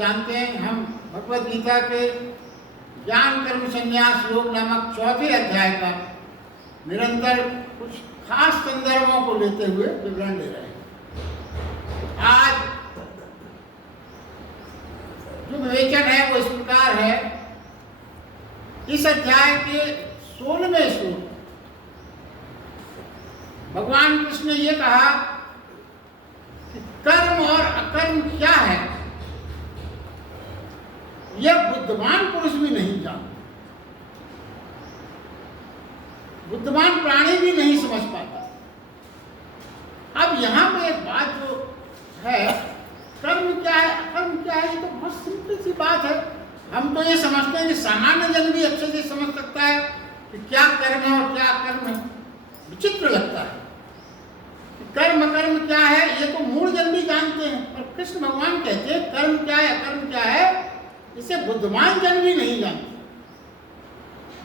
जानते हैं, हम भगवद गीता के ज्ञान कर्म संन्यास योग नामक 4वें अध्याय का निरंतर कुछ खास संदर्भों को लेते हुए विवरण दे रहे हैं। आज जो विवेचन है वो इस प्रकार है। इस अध्याय के 16वें श्लोक भगवान कृष्ण ने ये कहा कि कर्म और अकर्म क्या है यह बुद्धिमान पुरुष भी नहीं जानता, बुद्धिमान प्राणी भी नहीं समझ पाता। अब यहाँ पे एक बात जो है, कर्म क्या है अकर्म क्या है, ये तो बहुत सिंपल सी बात है। हम तो ये समझते हैं कि सामान्य जन भी अच्छे से समझ सकता है कि क्या कर्म है और क्या अकर्म है। विचित्र लगता है कि कर्म अकर्म क्या है, ये तो मूढ़ जन भी जानते हैं, और कृष्ण भगवान कहते हैं कर्म क्या है अकर्म क्या है, इसे बुद्धिमान जन भी नहीं जानते।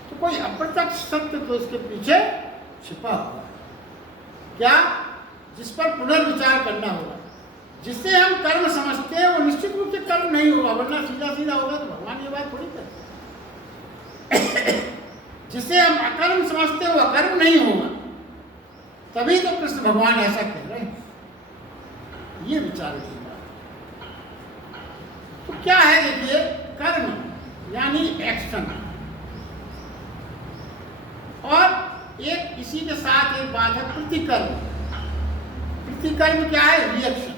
तो कोई अप्रत्यक्ष सत्य तो इसके पीछे छिपा हुआ है, क्या, जिस पर पुनर्विचार करना होगा। जिससे हम कर्म समझते हैं वो निश्चित रूप से कर्म नहीं होगा, वरना सीधा सीधा होगा तो भगवान ये बात थोड़ी कहते। जिसे हम अकर्म समझते हैं वो अकर्म नहीं होगा, तभी तो कृष्ण भगवान ऐसा कह रहे हैं। ये विचार की बात। तो क्या है, देखिए, कर्म यानी एक्शन, और एक इसी के साथ एक बात है प्रतिकर्म। प्रतिकर्म क्या है, रिएक्शन।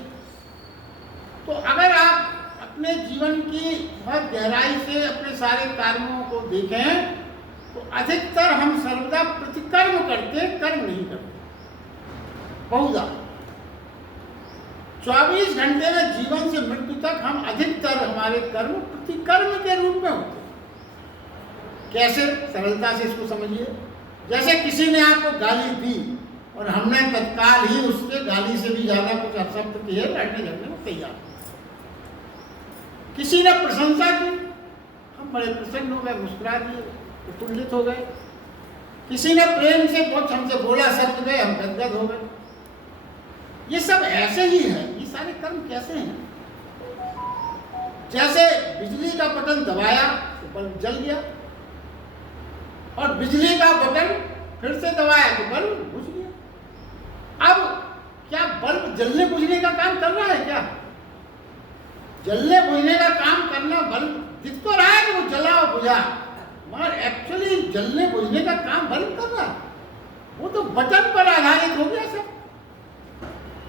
तो अगर आप अपने जीवन की बहुत गहराई से अपने सारे कार्यों को देखें तो अधिकतर हम सर्वदा प्रतिकर्म करते, कर्म नहीं करते। बहुधा 24 घंटे में जीवन से मृत्यु तक हम अधिकतर हमारे कर्म प्रतिकर्म के रूप में होते हैं। कैसे, सरलता से इसको समझिए। जैसे किसी ने आपको गाली दी और हमने तत्काल ही उसके गाली से भी ज्यादा कुछ अपशब्द किए, लड़ने झगड़ने में तैयार। किसी ने प्रशंसा की, हम बड़े प्रसन्न हो गए, मुस्कुरा दिए, प्रफुल्लित हो गए। किसी ने प्रेम से कुछ हमसे बोला, शब्द गए, हम गदगद हो गए। ये सब ऐसे ही है। ये सारे कर्म कैसे हैं? जैसे बिजली का बटन दबाया तो बल्ब जल गया, और बिजली का बटन फिर से दबाया तो बल्ब बुझ गया। अब क्या बल्ब जलने बुझने का काम कर रहा है? क्या जलने बुझने का काम करना, बल्ब दिख तो रहा है कि वो जला और बुझा, मगर एक्चुअली जलने बुझने का काम बल्ब कर रहा है। वो तो बटन पर आधारित हो गया सब,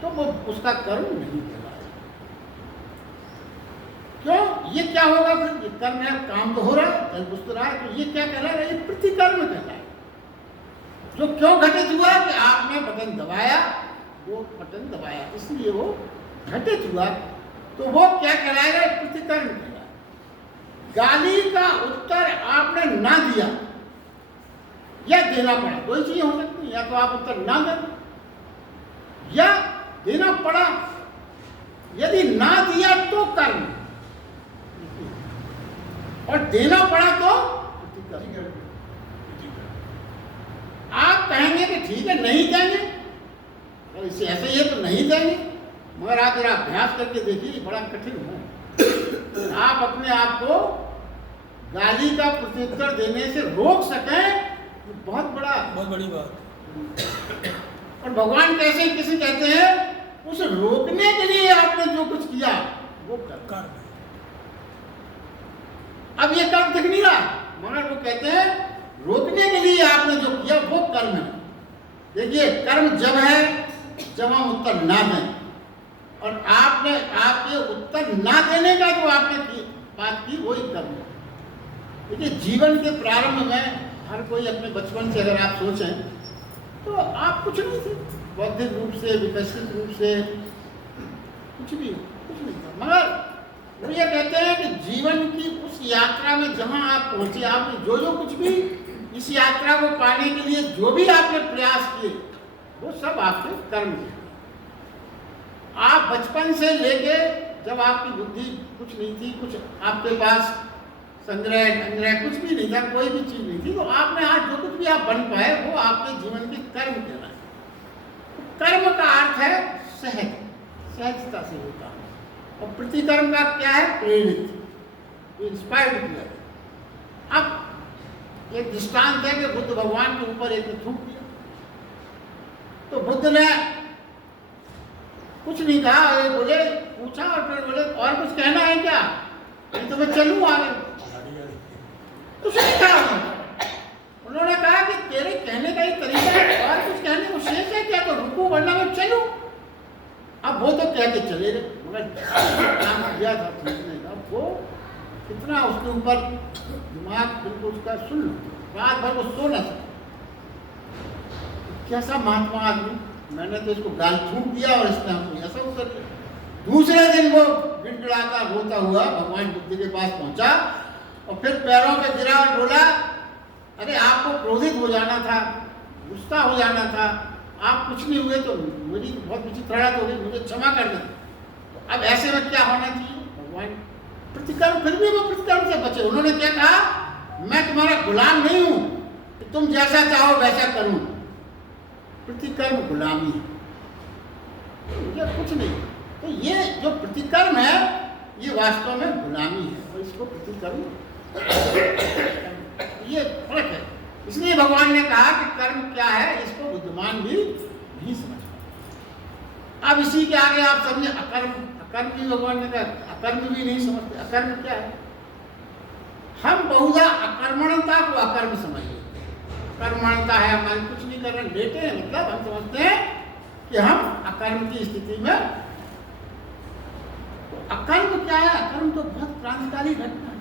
तो वो उसका कर्म नहीं कहलाएगा। क्यों? ये क्या होगा फिर? ये कर्म है, काम तो हो रहा है, जल बुझ तो रहा है, तो ये क्या कहलाएगा? ये प्रतिकर्म कहलाएगा। जो क्यों घटित हुआ कि आपने बटन दबाया, वो बटन दबाया इसलिए वो घटित हुआ, तो वो क्या कहलाएगा? प्रतिकर्म कहलाएगा। गाली का उत्तर आपने ना दिया या देना पड़ा, कोई चीज हो सकती है। या तो आप उत्तर ना दें या देना पड़ा। यदि ना दिया तो कर्म, और देना पड़ा तो प्रतिकर्म। आप कहेंगे कि ठीक है नहीं देंगे, और इसे ऐसे ही है तो नहीं देंगे, मगर आप जरा अभ्यास करके देखिए, बड़ा कठिन है। आप अपने आप को गाली का प्रत्युत्तर देने से रोक सकें, बहुत बड़ी बात। और भगवान कैसे किसी कहते हैं, उस रोकने के लिए आपने जो कुछ किया वो कर्म। अब ये कर्म दिख नहीं रहा, मगर वो कहते हैं रोकने के लिए आपने जो किया वो कर्म है। देखिए, कर्म जब है जब हम उत्तर ना दें, और आपने आपके उत्तर ना देने का जो आपने बात की वही कर्म है। देखिए, जीवन के प्रारंभ में हर कोई अपने बचपन से अगर आप सोचें तो आप कुछ नहीं थे, बौद्धिक रूप से, विकसित रूप से कुछ नहीं था। मगर वो ये कहते हैं कि जीवन की उस यात्रा में जहाँ आप पहुँचे, आपने जो कुछ भी इस यात्रा को पाने के लिए जो भी आपने प्रयास किए, वो सब आपके कर्म थे। आप बचपन से लेके जब आपकी बुद्धि कुछ नहीं थी, कुछ आपके पास संग्रह कुछ भी नहीं था, कोई भी चीज नहीं थी, तो आपने आज जो कुछ भी आप बन पाए वो आपके जीवन के कर्म कहलाए। तो कर्म का अर्थ है सहज, सहजता से होता है। और प्रतिकर्म का क्या है? प्रेरित, इंस्पायर्ड किया। अब एक दृष्टांत है कि बुद्ध भगवान के ऊपर एक ने थूक दिया, तो बुद्ध ने कुछ नहीं कहा, ये बोले पूछा और फिर बोले और कुछ कहना है क्या? तो मैं चलूँ आगे। कुछ नहीं कहा उन्होंने कहा कि तेरे कहने का ही तरीका है, और कुछ कहने को शेष है क्या? तो रुको वरना मैं चलूँ। अब वो तो कह के चले गए, मगर काम किया था पूछने का, वो कितना उसके ऊपर दिमाग बिल्कुल उसका सुन लो, रात भर वो सो न सका। कैसा महात्मा आदमी, मैंने तो इसको गाल थूक दिया और इसने हमको ऐसा उत्तर दिया। दूसरे दिन वो गिड़गिड़ाता रोता हुआ भगवान बुद्ध के पास पहुंचा और फिर पैरों पे गिरा और बोला, अरे आपको क्रोधित हो जाना था, गुस्सा हो जाना था, आप कुछ नहीं हुए तो मेरी बहुत विचित्रता हो गई, मुझे क्षमा कर दें। तो अब ऐसे में क्या होना चाहिए? भगवान प्रतिकर्म, फिर भी वो प्रतिकर्म से बचे। उन्होंने क्या कहा? मैं तुम्हारा गुलाम नहीं हूं कि तुम जैसा चाहो वैसा करूं। प्रतिकर्म गुलामी है, मुझे कुछ नहीं। तो ये जो प्रतिकर्म है ये वास्तव में गुलामी है, और इसको प्रतिकर्म ये फर्क है। इसलिए भगवान ने कहा कि कर्म क्या है इसको बुद्धिमान भी नहीं समझ पाता। अब इसी के आगे आप समझे अकर्म। अकर्म भी भगवान ने कहा, अकर्म भी नहीं समझते। अकर्म क्या है? हम बहुधा अकर्मणता को अकर्म समझ लेते हैं। कर्मणता है हमारी, कुछ नहीं कर रहे, लेटे हैं, मतलब हम समझते हैं कि हम अकर्म की स्थिति में। तो अकर्म क्या है? अकर्म तो बहुत क्रांतिकारी घटना है।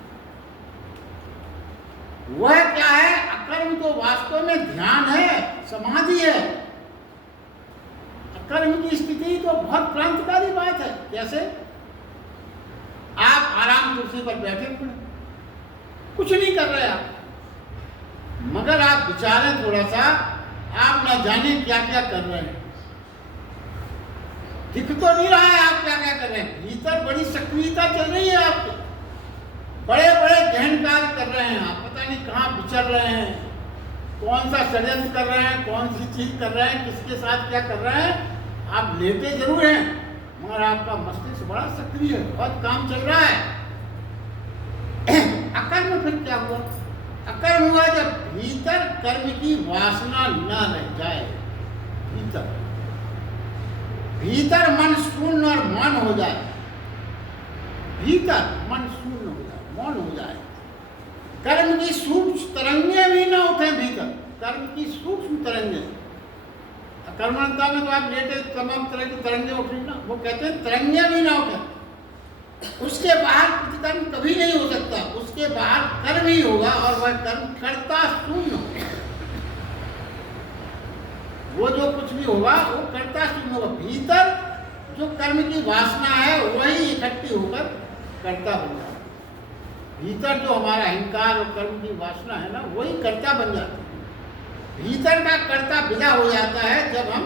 वह क्या है? अकर्म तो वास्तव में ध्यान है, समाधि है। अकर्म की स्थिति तो बहुत क्रांतिकारी बात है। कैसे? आप आराम कुर्सी पर बैठे हुए, कुछ नहीं कर रहे आप, मगर आप विचारें थोड़ा सा, आप ना जाने क्या क्या कर रहे हैं। दिख तो नहीं रहा है आप क्या क्या कर रहे हैं, भीतर बड़ी सक्रियता चल रही है आपके, बड़े बड़े गहन कार्य कर रहे हैं आप, पता नहीं कहाँ विचर रहे हैं, कौन सा षड्यंत्र कर रहे हैं, कौन सी चीज कर रहे हैं, किसके साथ क्या कर रहे हैं। आप लेटे जरूर हैं मगर आपका मस्तिष्क बड़ा सक्रिय है, बहुत काम चल रहा है। अकर्म फिर क्या हुआ? अकर्म हुआ जब भीतर कर्म की वासना न रह जाए। भीतर मन शून्य और मौन हो जाए, भीतर मन शून्य हो जाए, मौन हो जाए, कर्म की सूक्ष्म तरंगें भी ना उठे भीतर, कर्म की सूक्ष्म तरंगें। कर्मणता में तो आप लेटे तमाम तरह की तरंगें उठ रही ना, वो कहते हैं तरंगें भी ना उठे। उसके बाहर प्रतिकर्म कभी नहीं हो सकता, उसके बाहर कर्म ही होगा और वह कर्म कर्ता शून्य। वो जो कुछ भी होगा वो कर्ता शून्य होगा। भीतर जो कर्म की वासना है वही इकट्ठी होकर कर्ता बन जाता है। भीतर जो हमारा अहंकार और कर्म की वासना है ना, वही कर्ता बन जाता है। भीतर का कर्ता विदा हो जाता है जब हम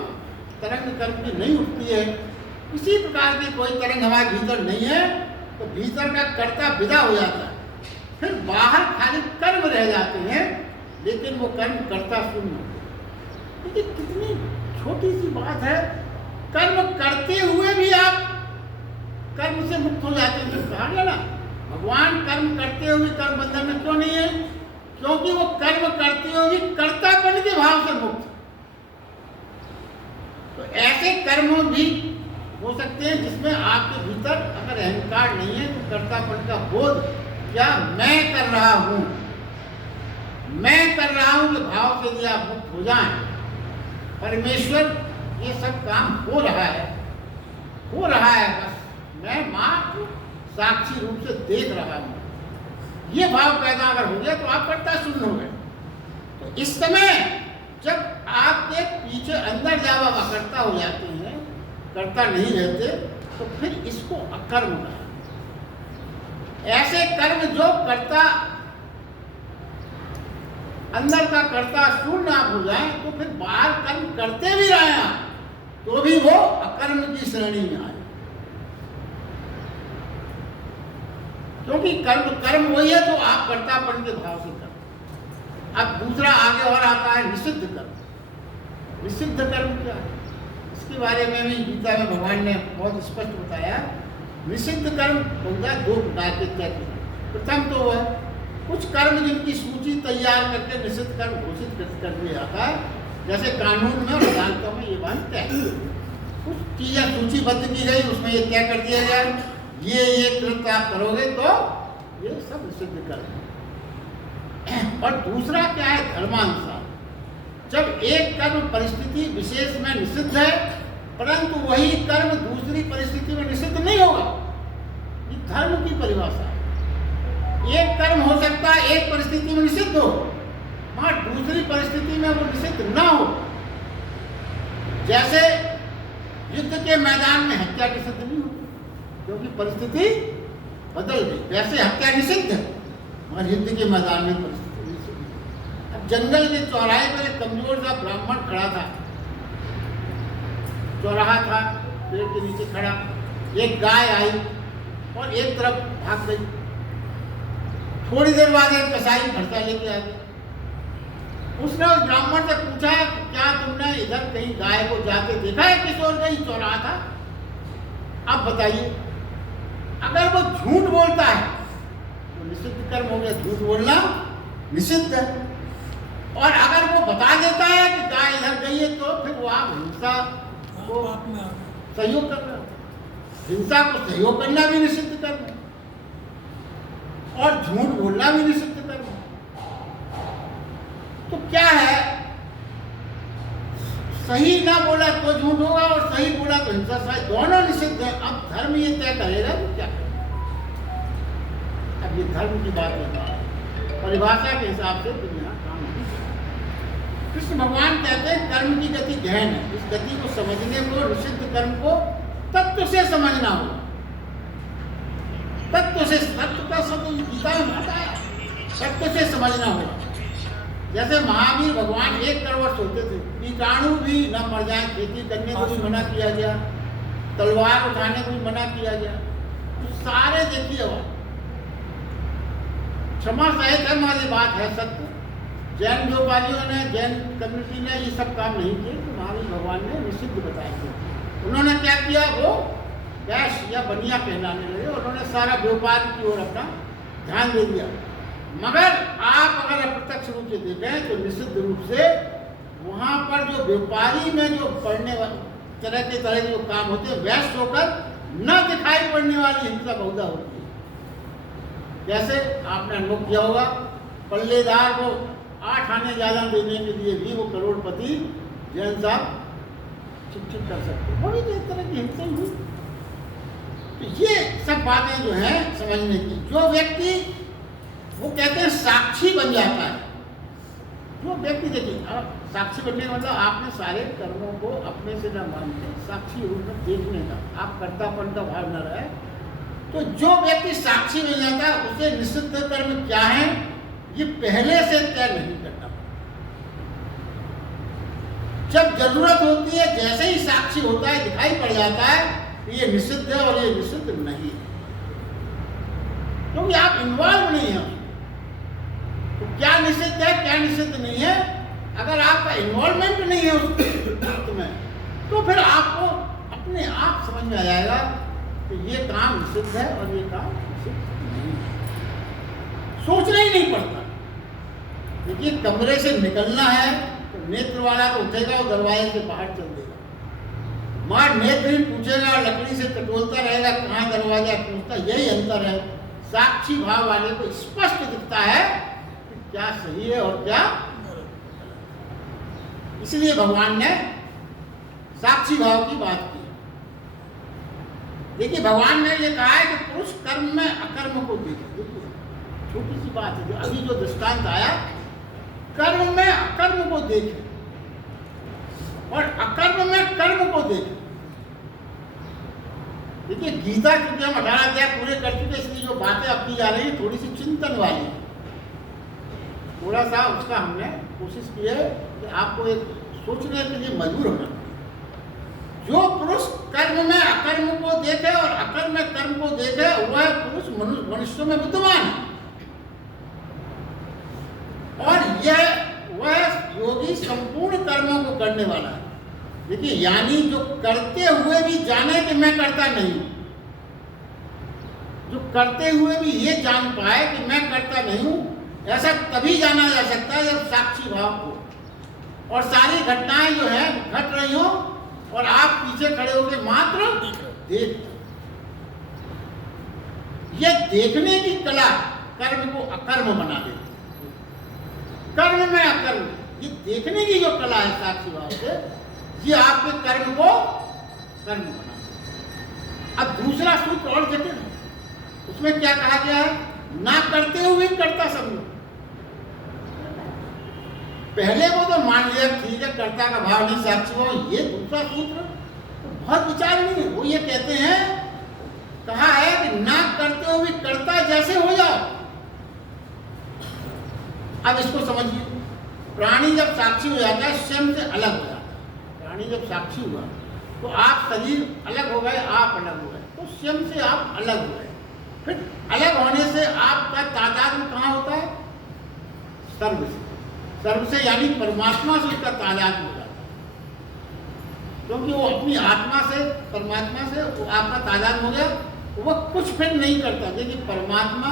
तरंग कर्म की नहीं उठती है, किसी प्रकार की कोई तरंग हमारे भीतर नहीं है, तो भीतर का कर्ता विदा हो जाता है। फिर बाहर खाली कर्म रह जाते हैं, लेकिन वो कर्म कर्ता शून्य होते हैं। देखिए कितनी छोटी सी बात है, कर्म करते हुए भी आप कर्म से मुक्त हो जाते हैं। कहा गया ना, भगवान कर्म करते हुए कर्म बंधन में क्यों नहीं है? क्योंकि वो कर्म करते हुए भी कर्तापन के भाव से मुक्त। तो ऐसे कर्म भी हो सकते हैं जिसमें आपके भीतर अगर अहंकार नहीं है, तो कर्तापन का बोध, क्या मैं कर रहा हूं, मैं कर रहा हूं के भाव से यदि आप मुक्त हो जाएं, परमेश्वर ये सब काम हो रहा है, हो रहा है, बस मैं मात्र साक्षी रूप से देख रहा हूं, ये भाव पैदा अगर हो गया तो आप कर्ता शून्य हो गए। तो इस समय जब आपके पीछे अंदर जावा अकर्ता हो जाते हैं, कर्ता नहीं रहते, तो फिर इसको अकर्म कहा। ऐसे कर्म जो कर्ता अंदर का कर्ता शून्य आप हो जाए, तो फिर बाहर कर्म करते भी रहे आप, तो भी वो अकर्म की श्रेणी में आए। क्योंकि कर्म वही है तो आप कर्तापन के भाव से कर। अब दूसरा आगे और आता है निषिद्ध कर्म। निषिद्ध कर्म क्या है? इसके बारे में भी गीता में भगवान ने बहुत स्पष्ट बताया निषिद्ध कर्म होता दो प्रकार के तय किए। प्रथम तो वह कुछ कर्म जिनकी सूची तैयार करके निषिद्ध कर्म घोषित कर दिया जाता है, जैसे कानून में और अदालतों में ये बात तय है। कुछ चीजें सूचीबद्ध की गई, उसमें ये तय कर दिया गया ये कृत्य आप करोगे तो ये सब निषिद्ध कर्म है। और दूसरा क्या है, धर्मानुसार। जब एक कर्म परिस्थिति विशेष में निषिद्ध है परंतु वही कर्म दूसरी परिस्थिति में निषिद्ध नहीं होगा, ये धर्म की परिभाषा है। एक कर्म हो सकता है एक परिस्थिति में निषिद्ध हो, मगर दूसरी परिस्थिति में वो निषिद्ध ना हो। जैसे युद्ध के मैदान में हत्या निषिद्ध नहीं होती क्योंकि परिस्थिति बदल गई, वैसे हत्या निषिद्ध है मगर युद्ध के मैदान में परिस्थिति निषिद्ध है। अब जंगल के चौराहे पर एक कमजोर सा ब्राह्मण खड़ा था, चौराहा था, पेड़ के नीचे खड़ा, एक गाय आई और एक तरफ भाग गई। थोड़ी देर बाद एक कसाई भरता लेके आ गया। उसने उस ब्राह्मण से पूछा, क्या तुमने इधर कहीं गाय को जाके देखा है? किस ओर गई? चौराहा था। अब बताइए, अगर वो झूठ बोलता है तो निषिद्ध कर्म हो गया, झूठ बोलना निषिद्ध है। और अगर वो बता देता है कि गाय इधर गई है तो फिर वो आप हिंसा को सहयोग कर रहे हो। हिंसा को सहयोग करना भी निषिद्ध कर्म है और झूठ बोलना भी निषिद्ध कर्म है। तो क्या है, सही ना बोला तो झूठ होगा और सही बोला तो हिंसा, शायद दोनों निषिद्ध है। अब धर्म ये तय करेगा तो क्या करेगा। अब ये धर्म की बात होता है, परिभाषा के हिसाब से दुनिया काम नहीं करती। कृष्ण भगवान कहते हैं कर्म की गति गहन है, इस गति को समझने को निषिद्ध कर्म को तत्व से समझना होगा। तत्व से, तत्व का शब्द गीता में आता है, तत्व से समझना होगा। जैसे महावीर भगवान 1 करोड़ वर्ष होते थे, कीटाणु भी न मर जाए, खेती करने को भी मना किया गया, तलवार उठाने को भी मना किया गया। तो सारे देखिए क्षमा सहित है, हमारी बात है सत्य। जैन व्यापारियों ने, जैन कम्युनिटी ने ये सब काम नहीं किए तो महावीर भगवान ने निषिद्ध बताया थे। उन्होंने क्या किया, वो कैश या बनिया पहनाने लगे, उन्होंने सारा व्यापार की ओर अपना ध्यान दे दिया। मगर आप अगर अप्रत्यक्ष रूप से देखें तो निषिद्ध रूप से वहाँ पर जो व्यापारी में जो पड़ने तरह के जो काम होते हैं, व्यस्त होकर न दिखाई पड़ने वाली हिंसा बहुधा होती है। जैसे आपने अनुभव किया होगा, पल्लेदार को 8 आने ज़्यादा देने के लिए भी वो करोड़पति जैन साहब चिट्ठी कर सकते, बड़ी इस तरह की हिंसा हुई। तो ये सब बातें जो हैं समझने की। जो व्यक्ति, वो कहते हैं साक्षी बन जाता है, जो व्यक्ति, देखिए अब साक्षी बनने का मतलब आपने सारे कर्मों को अपने से न मानते, साक्षी रूप में देखने का, आप कर्तापन का भाव न रहे। तो जो व्यक्ति साक्षी बन जाता है उसे निषिद्ध कर्म क्या है ये पहले से तय नहीं करना। जब जरूरत होती है, जैसे ही साक्षी होता है, दिखाई पड़ जाता है कि ये निषिद्ध है और ये निषिद्ध नहीं है, क्योंकि आप इन्वॉल्व नहीं हैं। तो क्या निषिद्ध है क्या निषिद्ध नहीं है, अगर आपका इन्वॉल्वमेंट नहीं है उस में, तो फिर आपको अपने आप समझ में आ जाएगा कि ये काम निषिद्ध है और ये काम निषिद्ध नहीं है। सोचना ही नहीं पड़ता। देखिए कमरे से निकलना है तो नेत्र वाला तो उठेगा और दरवाजे से बाहर चल देगा, मगर नेत्रहीन पूछेगा, लकड़ी से टटोलता रहेगा कहाँ दरवाजा पूछता, यही अंतर है। साक्षी भाव वाले को स्पष्ट दिखता है कि क्या सही है और क्या गलत। इसलिए भगवान ने साक्षी भाव की बात की। देखिए भगवान ने ये कहा है कि पुरुष कर्म में अकर्म को देखे। देखिए छोटी सी बात है, जो अभी जो दृष्टांत आया, कर्म में अकर्म को देखे और अकर्म में कर्म को देखे। देखिए गीता क्योंकि हम 18 अध्याय पूरे कर चुके, इसलिए जो बातें अब की जा रही है थोड़ी सी चिंतन वाली है। थोड़ा सा उसका हमने कोशिश की है कि आपको एक सोचने के लिए मजबूर होना। जो पुरुष कर्म में अकर्म को देखे और अकर्म में कर्म को देखे, वह पुरुष मनुष्यों में विद्यमान है। और वह योगी संपूर्ण कर्मों को करने वाला है। देखिए यानी जो करते हुए भी जाने कि मैं करता नहीं, करते हुए भी ये जान पाए कि मैं करता नहीं हूं, ऐसा तभी जाना जा सकता है जब साक्षी भाव हो और सारी घटनाएं जो है घट रही हो और आप पीछे खड़े होकर मात्र देख। ये देखने की कला कर्म को अकर्म बना देती है। कर्म में अकर्म, ये देखने की जो कला है साक्षी भाव से, ये आपके कर्म को कर्म बना देती है। अब दूसरा सूत्र और जटिल है, उसमें क्या कहा गया है? ना करते हुए करता समझो। पहले वो तो मान लिया ठीक है, कर्ता का भाव नहीं साक्षी भाव। ये दूसरा सूत्र तो बहुत विचार नहीं है। वो ये कहते हैं, कहा है कि ना करते हुए कर्ता जैसे हो जाओ। अब इसको समझिए, प्राणी जब साक्षी हो जाता है स्वयं से अलग हो जाता है। प्राणी जब साक्षी हुआ तो आप शरीर अलग हो गए, आप अलग हो गए, तो स्वयं से आप अलग हो गए। फिर अलग होने से आपका तादाद कहाँ होता है? सर्व से। सर्व से यानी परमात्मा से उसका तादाद हो जाता है, क्योंकि वो अपनी आत्मा से, परमात्मा से वो आपका तादाद हो गया। वो कुछ फिर नहीं करता। देखिए परमात्मा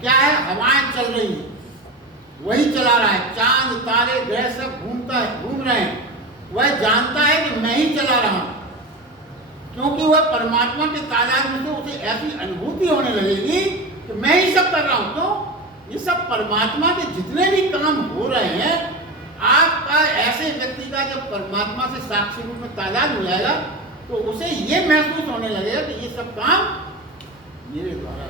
क्या है? हवाएं चल रही है, वही चला रहा है। चांद तारे ग्रह सब घूम रहे हैं, वह जानता है कि मैं ही चला रहा हूं, क्योंकि वह परमात्मा के तादाद में से उसे ऐसी अनुभूति होने लगेगी कि मैं ही सब कर रहा हूं। तो ये सब परमात्मा के जितने भी काम हो रहे हैं, आपका ऐसे व्यक्ति का जब परमात्मा से साक्षी रूप में तादाद हो जाएगा तो उसे ये महसूस होने लगेगा कि ये सब काम मेरे द्वारा,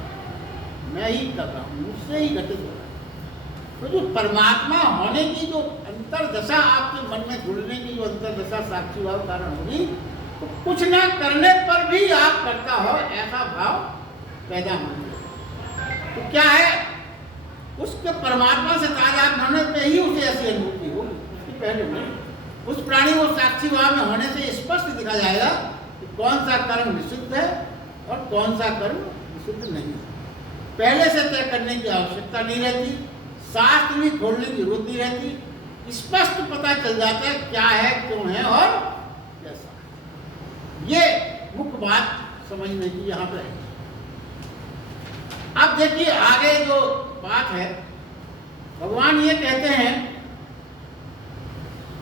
मैं ही कर रहा हूं, मुझसे ही घटित हो रहा है। तो जो परमात्मा होने की जो अंतरदशा आपके मन में जुड़ने की जो अंतरदशा साक्षी भाव कारण होगी, तो कुछ ना करने पर भी आप करता हो ऐसा भाव पैदा होगा। तो क्या है? उसके परमात्मा से तादाद होने पे ही उसे ऐसी अनुभूति होगी, उसके पहले नहीं। उस प्राणी को साक्षी भाव में होने से स्पष्ट दिखा जाएगा कि कौन सा कर्म निषिद्ध है और कौन सा कर्म निषिद्ध नहीं है। पहले से तय करने की आवश्यकता नहीं रहती, शास्त्र भी खोलने की जरूरत नहीं रहती। स्पष्ट पता चल जाता है क्या है, क्यों है और कैसा है। ये मुख्य बात समझने की यहाँ पर है। अब देखिए आगे जो बात है, भगवान ये कहते हैं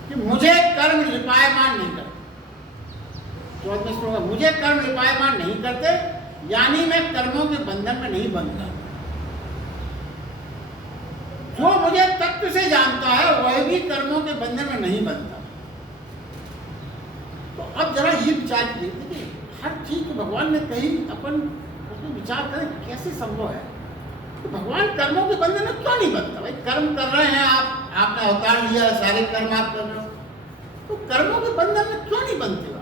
कि मुझे कर्म लिपायमान नहीं करते। मुझे कर्म लिपायमान नहीं करते, यानी मैं कर्मों के बंधन में नहीं बंधता। जो मुझे तत्व से जानता है वह भी कर्मों के बंधन में नहीं बंधता। तो अब जरा ये विचार कीजिए कि हर चीज तो भगवान ने कही, अपन उसमें विचार करें कैसे संभव है। तो भगवान कर्मों के बंधन में क्यों नहीं बंधता? भाई कर्म कर रहे हैं आप, आपने अवतार लिया, सारे कर्म आप कर रहे हो, तो कर्मों के बंधन में क्यों नहीं बनते आप?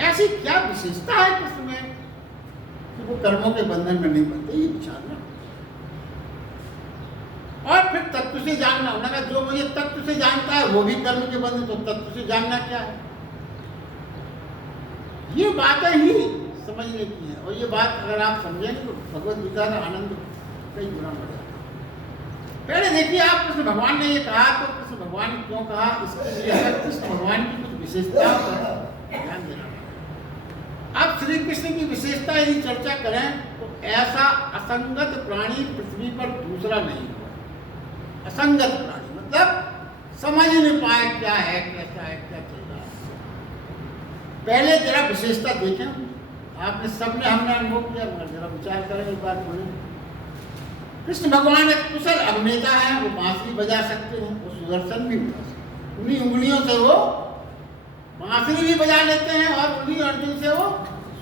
ऐसी क्या विशेषता है कृष्ण में कि वो कर्मों के बंधन में नहीं बनते? ये विचारना। और फिर तत्व से जानना होना, जो मुझे तत्व से जानता है वो भी कर्म के बंधन, तो तत्व से जानना क्या है? ये बातें ही समझने की है। और ये बात अगर आप समझेंगे तो भगवत गीता का आनंद कई गुना बढ़ जाता है। पहले देखिए आप, कृष्ण भगवान ने ये कहा, तो कृष्ण भगवान ने क्यों कहा, इसके लिए कृष्ण भगवान की कुछ विशेषताओं पर ध्यान देना। अब श्री कृष्ण की विशेषता यदि चर्चा करें तो ऐसा असंगत प्राणी पृथ्वी पर दूसरा नहीं हुआ। असंगत प्राणी मतलब समझ नहीं पाए क्या है, कैसा है, क्या चल रहा है। पहले जरा विशेषता देखें। आपने सबने, हमने अनुभव किया, जरा विचार करें एक बार बोले। कृष्ण भगवान एक कुशल अभिनेता है, वो बांसुरी बजा सकते हैं, वो सुदर्शन भी बजा सकते हैं। उन्हीं उंगलियों से वो बांसुरी भी बजा लेते हैं और उन्हीं अर्जुन से वो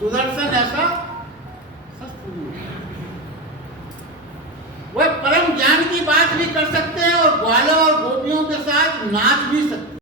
सुदर्शन ऐसा शस्त्र भी। वह परम ज्ञान की बात भी कर सकते हैं और ग्वालों और गोपियों के साथ नाच भी सकते हैं।